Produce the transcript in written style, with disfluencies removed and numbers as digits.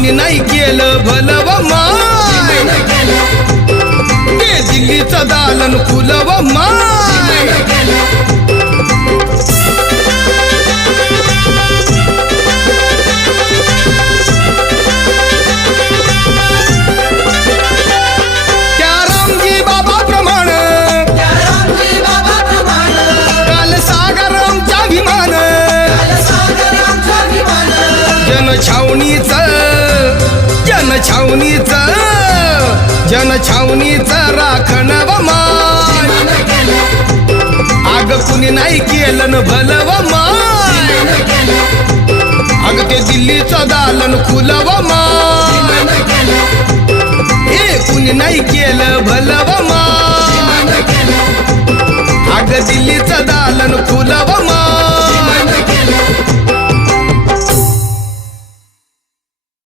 कुणी नाही केलं भलं व माय ते दिल्लीचं दालन खुलं व माय त्या रामजी बाबा प्रमाण काल सागर आमचा विमान जनछावणीचं राखण व माय अग कुणी नाही केलं न भलं व माय अग ते दिल्लीचं दालन खुलं व माय हे कुणी नाही केलं भलं व माय अग दिल्लीचं